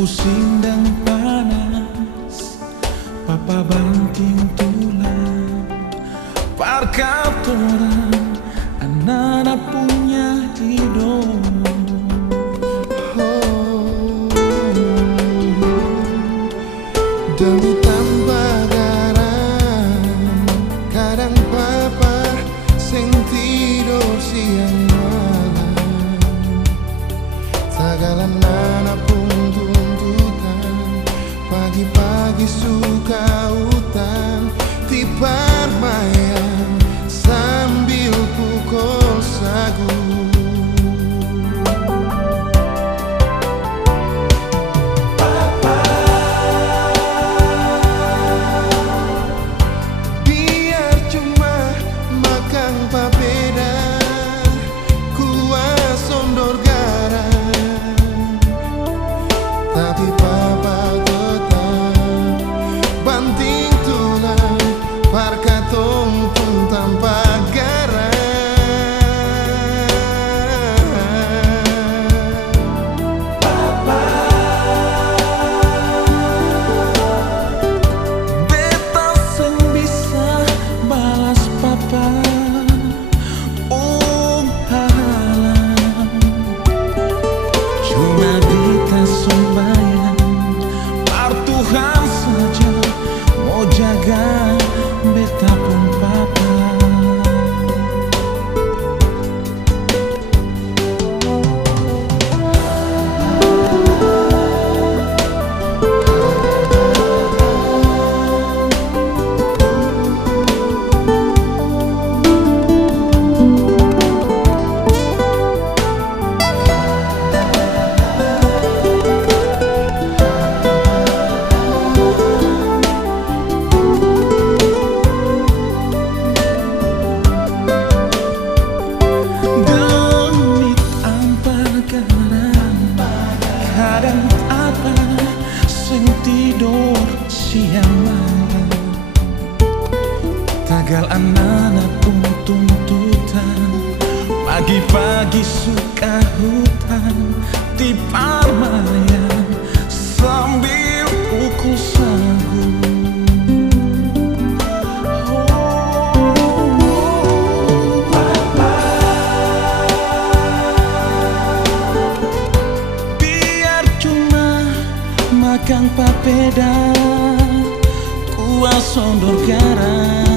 pusing dan panas, papa banting tulang, parkap torang, anak-anak punya hidup. Demi tanpa garam, kadang papa sing tidur siang malam. Tagalan anak pun tuntutan, pagi-pagi suka utang, tipar mayang sambil pukul sagu. Tapi papa tetap banting tulang, parkatong pun tanpa garam. Papa beta seng bisa balas papa, halang. Cuma beta sembahyang, par Tuhan saja mau jaga beta pun papa. Kadang apa sing tidur siang malam, tagal anak pun tuntutan, pagi-pagi suka hutan, tipar mayang sambil pukul sagu. Makan papeda, kuah sondor garam.